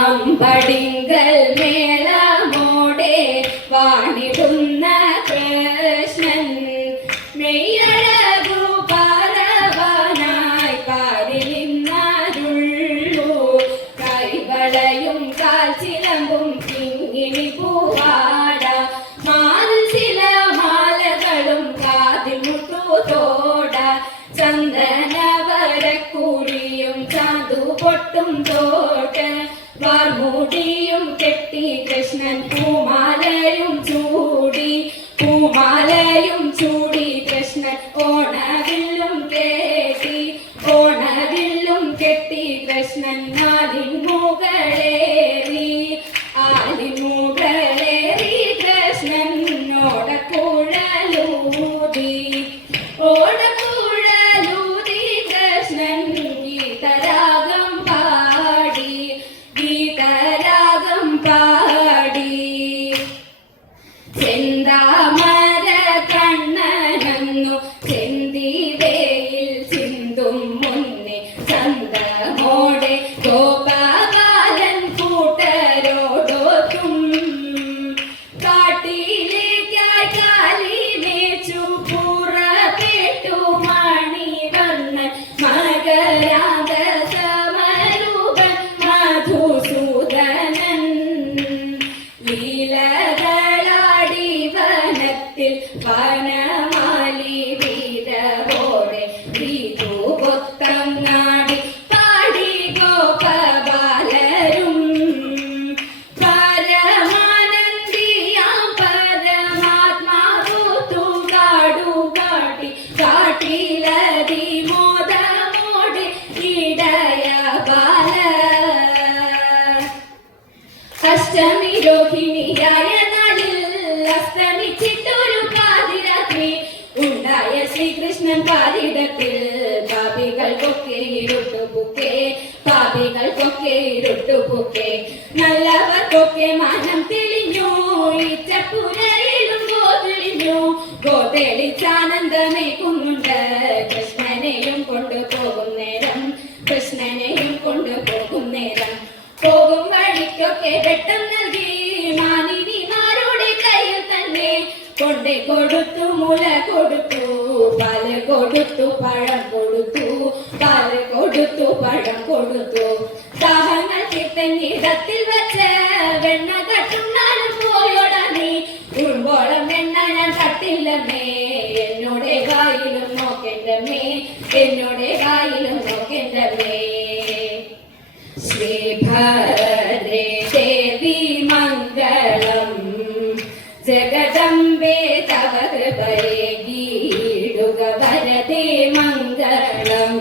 അമ്പടിങ്കൽ മേളമോടെ വാണിടുന്ന കൃഷ്ണൻ മെയ്യഴകു പാരവാനായി കാരിലിന്നരുള്ളൂ കൈവളയും കാൽച്ചിലമ്പും കിങ്ങിണി പൂവാട മാറിൽ ചില മാലകളും കാതിൽ മുട്ടുതോട ചന്ദനവരക്കൂടിയും ചാന്തു പൊട്ടും തോട്ട് വാർമൂടിയും കെട്ടി കൃഷ്ണൻ പൂമാലയും ചൂടി കൃഷ്ണൻ ഓണവില്ലും കെട്ടി കൃഷ്ണൻ ആലിമുകളേറി കൃഷ്ണൻ ഓടക്കുഴലൂതി കൃഷ്ണൻ ഗീതരാഗം പാടി ചെന്താമര കണ്ണനന്നു ചെന്തിവേയിൽ ചിന്തും മുന്നേ ചന്തമോടെ ഗോപാലൻ കൂട്ടരോടൊത്തും കാട്ടിലേക്കായി കാലിനേച്ചു പുറപ്പെട്ടു മണിവർണ്ണൻ മകരാഗ സമരൂപൻ മധുസൂദനൻ ലീലകളാടി വനത്തിൽ വനമാലി വീരവോടെ വീതുപൊത്തങ്ങാടി പാടി ഗോപബാലരും പരമാനന്ദിയാം പരമാത്മാവൂത്തു കാടുകാട്ടി കാട്ടിലതി മോദമോടെ ഇടയ ബാല അഷ്ടമി രോഹിണിയായ നാളിൽ അസ്തമിച്ചിട്ടൊരു പാതിരാത്രി ഉണ്ടായ ശ്രീകൃഷ്ണൻ പാരിടത്തിൽ പാപികൾക്കൊക്കെ ഇരുട്ടുപുക്കെ നല്ലവർക്കൊക്കെ മാനം തെളിഞ്ഞു ഇച്ചപ്പുരയിലും ഗോതെളിച്ചാനന്ദമേക്കുന്നുണ്ട് കൃഷ്ണനെയും കൊണ്ടുപോകും നേരം പോകും വഴിക്കൊക്കെ വെട്ടം നൽകി മാനിനിമാരുടെ കയ്യിൽ തന്നെ കൊണ്ടേ കൊടുത്തു മുല കൊടുത്തു പാല് കൊടുത്തു പഴം കൊടുത്തു ദാഹങ്ങൾ കിട്ടങ്ങിടത്തിൽ വെച്ച് വെണ്ണ കട്ടുണ്ണാനും പോയോടനീ ഉൾമ്പോളം വെണ്ണ ഞാൻ കട്ടില്ലമ്മേ എന്നോടെ വായിലും നോക്കേണ്ടമ്മേ ശ്രീഭദ്രേ ദേവി മംഗളം ജഗദംബേ തവ കൃപയേ ഗീടുക വരദേ മംഗളം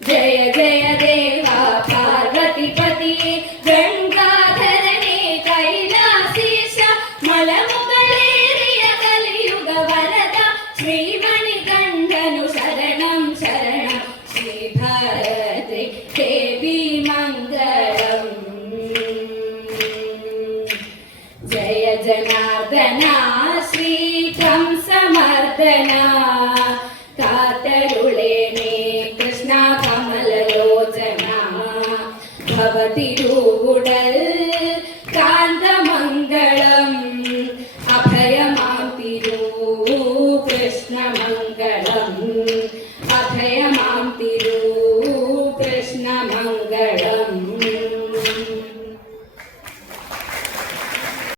ജയ ജയ ദേവ പാർവതിപതിയേ ഗംഗാധരനേ കൈലാസീശ മലമുകളേറിയ കലിയുഗ വരദ ശ്രീമണികണ്ഠനു ശരണം ശ്രീഭദ്രേ ദേവി മംഗളം ജയ ജനാർദ്ദന ശ്രീകംസമർദ്ദന കാത്തരുളേണേ കൃഷ്ണ കമലലോചന ഭവതിരൂടൽ കാന്തമംഗളം അഭയമാം തിരു കൃഷ്ണമംഗളം അഭയമാം തിരു കൃഷ്ണമംഗളം